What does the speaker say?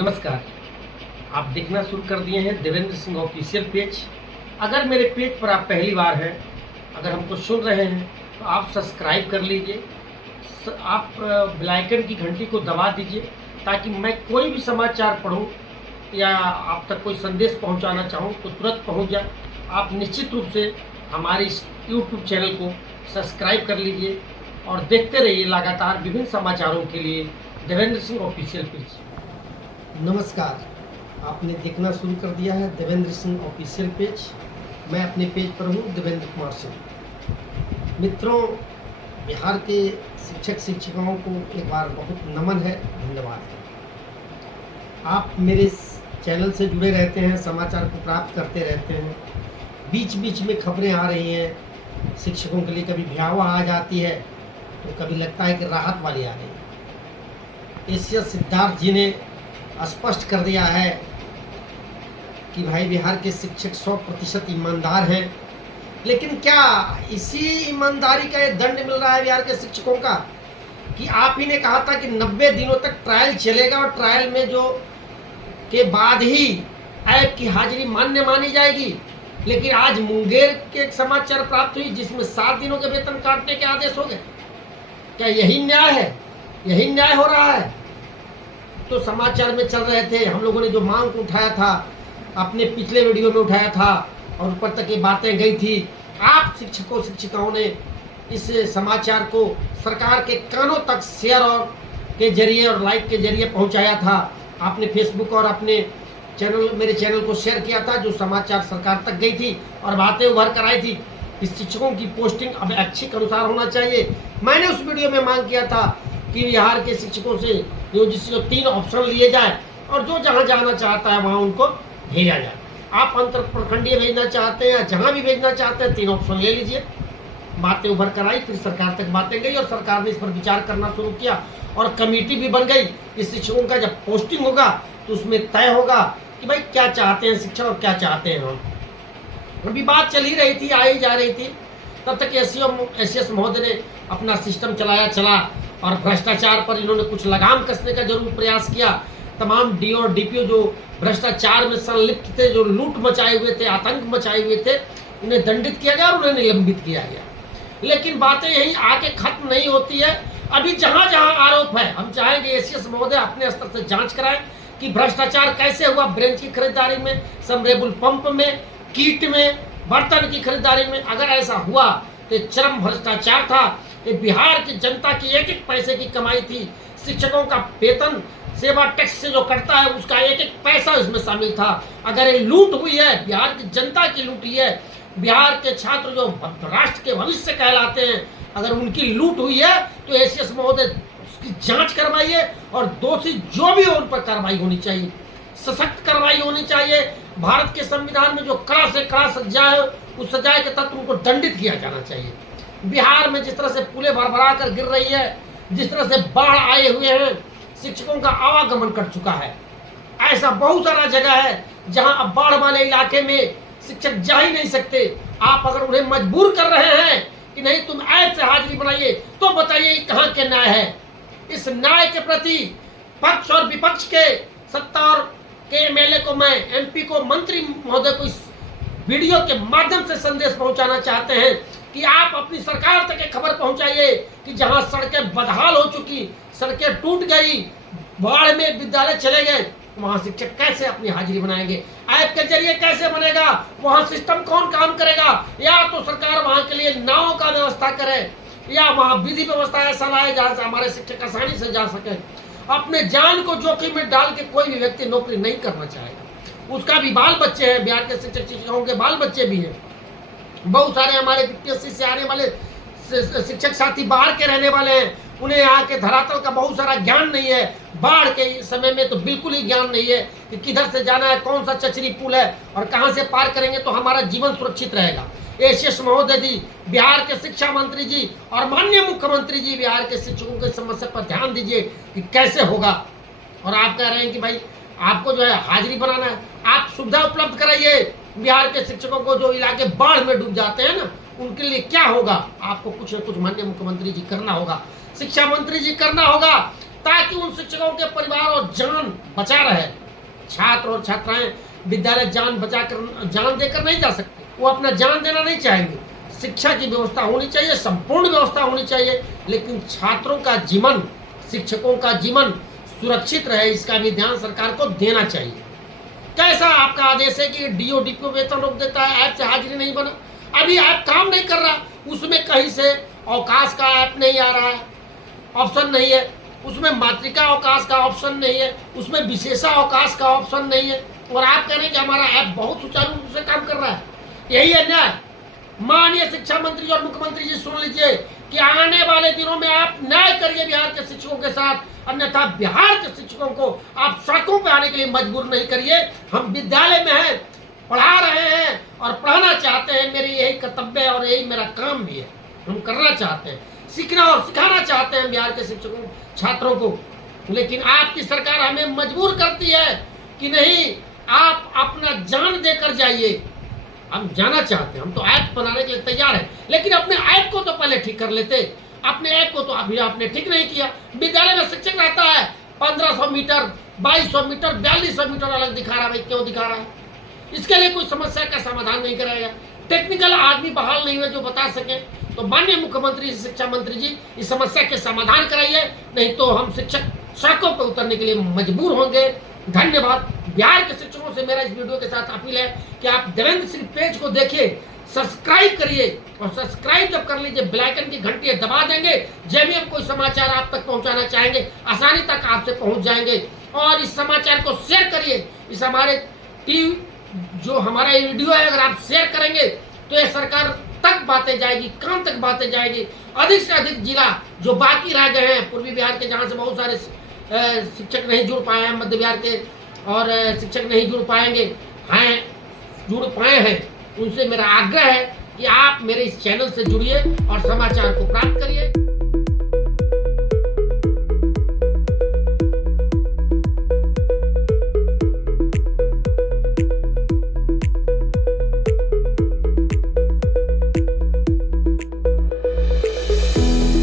नमस्कार। आप देखना शुरू कर दिए हैं देवेंद्र सिंह ऑफिशियल पेज। अगर मेरे पेज पर आप पहली बार हैं, अगर हमको सुन रहे हैं तो आप सब्सक्राइब कर लीजिए। आप बेल आइकन की घंटी को दबा दीजिए ताकि मैं कोई भी समाचार पढूं या आप तक कोई संदेश पहुंचाना चाहूं तो तुरंत पहुंच जाए। आप निश्चित रूप से हमारे इस यूट्यूब चैनल को सब्सक्राइब कर लीजिए और देखते रहिए लगातार विभिन्न समाचारों के लिए देवेंद्र सिंह ऑफिशियल पेज। नमस्कार, आपने देखना शुरू कर दिया है देवेंद्र सिंह ऑफिशियल पेज। मैं अपने पेज पर हूँ देवेंद्र कुमार सिंह। मित्रों, बिहार के शिक्षक शिक्षिकाओं को एक बार बहुत नमन है, धन्यवाद है। आप मेरे चैनल से जुड़े रहते हैं, समाचार को प्राप्त करते रहते हैं। बीच बीच में खबरें आ रही हैं शिक्षकों के लिए, कभी भयावह आ जाती है तो कभी लगता है कि राहत वाली आ रही है। एशिया सिद्धार्थ जी ने स्पष्ट कर दिया है कि भाई बिहार के शिक्षक 100% ईमानदार हैं। लेकिन क्या इसी ईमानदारी का ये दंड मिल रहा है बिहार के शिक्षकों का कि आप ही ने कहा था कि 90 दिनों तक ट्रायल चलेगा और ट्रायल में जो के बाद ही ऐप की हाजिरी मान्य मानी जाएगी। लेकिन आज मुंगेर के एक समाचार प्राप्त हुई जिसमें 7 दिनों के वेतन काटने के आदेश हो गए। क्या यही न्याय है? यही न्याय हो रहा है? तो समाचार में चल रहे थे, हम लोगों ने जो मांग को उठाया था, अपने पिछले वीडियो में उठाया था और ऊपर तक ये बातें गई थी। आप शिक्षकों शिक्षिकाओं ने इस समाचार को सरकार के कानों तक शेयर और के जरिए और लाइक के जरिए पहुंचाया था। आपने फेसबुक और अपने मेरे चैनल को शेयर किया था, जो समाचार सरकार तक गई थी और बातें उभर कर आई थी कि शिक्षकों की पोस्टिंग अब ऐच्छिक अनुसार होना चाहिए। मैंने उस वीडियो में मांग किया था कि बिहार के शिक्षकों से जिससे 3 ऑप्शन लिए जाए और जो जहाँ जाना चाहता है वहाँ उनको भेजा जाए। आप अंतर प्रखंडीय भेजना चाहते हैं, जहाँ भी भेजना चाहते हैं, 3 ऑप्शन ले लीजिए। बातें उभर कर आई, फिर सरकार तक बातें गई और सरकार ने इस पर विचार करना शुरू किया और कमेटी भी बन गई। इस शिक्षकों का जब पोस्टिंग होगा तो उसमें तय होगा कि भाई क्या चाहते हैं शिक्षक और क्या चाहते हैं हम। अभी बात चल ही रही थी, आई जा रही थी, तब तक एसीएस महोदय ने अपना सिस्टम चला और भ्रष्टाचार पर इन्होंने कुछ लगाम कसने का जरूर प्रयास किया। तमाम डीओ और डीपीओ जो भ्रष्टाचार में संलिप्त थे, जो लूट मचाए हुए थे, आतंक मचाए हुए थे, उन्हें दंडित किया गया और उन्हें निलंबित किया गया। लेकिन बातें यही आके खत्म नहीं होती है। अभी जहां जहां आरोप है, हम चाहेंगे एसीएस महोदय अपने स्तर से जांच कराएं कि भ्रष्टाचार कैसे हुआ। ब्रेंच की खरीदारी में, समरेबुल पंप में, किट में, बर्तन की खरीदारी में। अगर ऐसा हुआ तो चरम भ्रष्टाचार था। ये बिहार की जनता की एक एक पैसे की कमाई थी। शिक्षकों का वेतन सेवा टैक्स से जो कटता है उसका एक एक पैसा इसमें शामिल था। अगर ये लूट हुई है, बिहार की जनता की लूट हुई है, बिहार के छात्र जो राष्ट्र के भविष्य कहलाते हैं, अगर उनकी लूट हुई है तो एसीएस महोदय उसकी जांच करवाइए और दोषी जो भी हो उन पर कार्रवाई होनी चाहिए, सशक्त कार्रवाई होनी चाहिए। भारत के संविधान में जो कड़ा से कड़ा सजा है उस सजा के तहत उनको दंडित किया जाना चाहिए। बिहार में जिस तरह से पुलें भरभरा कर गिर रही है, जिस तरह से बाढ़ आए हुए हैं, शिक्षकों का आवागमन कर चुका है। ऐसा बहुत सारा जगह है जहां अब बाढ़ वाले इलाके में शिक्षक जा ही नहीं सकते। आप अगर उन्हें मजबूर कर रहे हैं कि नहीं तुम ऐप से हाजिरी बनाइए, तो बताइए कहां के न्याय है? इस न्याय के प्रति पक्ष और विपक्ष के, सत्ता और के एमएलए को, मैं एमपी को, मंत्री महोदय को इस वीडियो के माध्यम से संदेश पहुंचाना चाहते हैं कि आप अपनी सरकार तक एक खबर पहुंचाइए कि जहां सड़कें बदहाल हो चुकी, सड़कें टूट गई, बाढ़ में विद्यालय चले गए, वहां शिक्षक कैसे अपनी हाजिरी बनाएंगे? ऐप के जरिए कैसे बनेगा? वहां सिस्टम कौन काम करेगा? या तो सरकार वहां के लिए नावों का व्यवस्था करे या वहां विधि व्यवस्था ऐसा लाए जहां से हमारे शिक्षक आसानी से जा सके। अपने जान को जोखिम में डाल के कोई भी व्यक्ति नौकरी नहीं करना चाहेगा। उसका भी बाल बच्चे हैं, बिहार के शिक्षक शिक्षकों के बाल बच्चे भी हैं। बहुत सारे हमारे बीपीएससी से आने वाले शिक्षक साथी बाहर के रहने वाले हैं, उन्हें यहाँ के धरातल का बहुत सारा ज्ञान नहीं है। बाढ़ के समय में तो बिल्कुल ही ज्ञान नहीं है कि किधर से जाना है, कौन सा चचरी पुल है और कहाँ से पार करेंगे तो हमारा जीवन सुरक्षित रहेगा। एसीएस महोदय जी, बिहार के शिक्षा मंत्री जी और माननीय मुख्यमंत्री जी, बिहार के शिक्षकों की समस्या पर ध्यान दीजिए कि कैसे होगा। और आप कह रहे हैं कि भाई आपको जो है हाजिरी बनाना है, आप सुविधा उपलब्ध कराइए बिहार के शिक्षकों को जो इलाके बाढ़ में डूब जाते हैं ना, उनके लिए क्या होगा? आपको कुछ न कुछ माननीय मुख्यमंत्री जी करना होगा, शिक्षा मंत्री जी करना होगा। ताकि उन शिक्षकों के परिवार और जान बचा रहे। छात्र और छात्राएं विद्यालय जान बचाकर, जान देकर नहीं जा सकते, वो अपना जान देना नहीं चाहेंगे। शिक्षा की व्यवस्था होनी चाहिए, संपूर्ण व्यवस्था होनी चाहिए, लेकिन छात्रों का जीवन, शिक्षकों का जीवन सुरक्षित रहे, इसका भी ध्यान सरकार को देना चाहिए। कैसा आपका आदेश है कि डीओ डीपीओ वेतन रोक देता है, ऐप से हाजिरी नहीं बना, अभी ऐप काम नहीं कर रहा, उसमें कहीं से अवकाश का ऐप नहीं आ रहा है, ऑप्शन नहीं है, उसमें मातृका अवकाश का ऑप्शन नहीं है, उसमें विशेषा अवकाश का ऑप्शन नहीं है, और आप कह रहे हैं कि हमारा ऐप बहुत सुचारू रूप से काम कर रहा है। यही है न्याय। माननीय शिक्षा मंत्री और मुख्यमंत्री जी सुन लीजिए कि आने वाले दिनों में आप न्याय करिए बिहार के शिक्षकों के साथ, अन्यथा बिहार के शिक्षकों को आप सड़कों पर आने के लिए मजबूर नहीं करिए। हम विद्यालय में हैं, पढ़ा रहे हैं और पढ़ाना चाहते हैं, मेरी यही कर्तव्य है और यही मेरा काम भी है, हम करना चाहते हैं, सीखना और सिखाना चाहते हैं बिहार के शिक्षकों छात्रों को। लेकिन आपकी सरकार हमें मजबूर करती है कि नहीं, आप अपना जान देकर जाइए। हम जाना चाहते हैं, हम तो ऐप बनाने के लिए तैयार हैं, लेकिन अपने ऐप को तो पहले ठीक कर लेते। अपने ऐप को तो अभी आपने ठीक नहीं किया। विद्यालय में शिक्षक रहता है 1500 मीटर, 2200 मीटर, 4200 मीटर अलग दिखा रहा है, भाई क्यों दिखा रहा है? इसके लिए कोई समस्या का समाधान नहीं कराएगा, टेक्निकल आदमी बहाल नहीं हुए जो बता सके। तो माननीय मुख्यमंत्री शिक्षा मंत्री जी इस समस्या के समाधान कराइए, नहीं तो हम शिक्षक सड़कों पर उतरने के लिए मजबूर होंगे। धन्यवाद। बिहार के शिक्षकों से मेरा इस वीडियो के साथ अपील है कि आप देवेंद्र सिंह पेज को देखिए, सब्सक्राइब करिए, और सब्सक्राइब जब कर लीजिए बेल आइकन की घंटी दबा देंगे, जब भी हम कोई समाचार आप तक पहुंचाना चाहेंगे आसानी तक आपसे पहुंच जाएंगे। और इस समाचार को शेयर करिए, इस हमारे टीवी जो हमारा ये वीडियो है, अगर आप शेयर करेंगे तो ये सरकार तक बातें जाएगी, कान तक बातें जाएगी। अधिक से अधिक जिला जो बाकी रह गए हैं पूर्वी बिहार के, जहाँ से बहुत सारे शिक्षक नहीं जुड़ पाए हैं, मध्य बिहार के और शिक्षक नहीं जुड़ पाएंगे, हैं जुड़ पाए हैं, उनसे मेरा आग्रह है कि आप मेरे इस चैनल से जुड़िए और समाचार को प्राप्त करिए।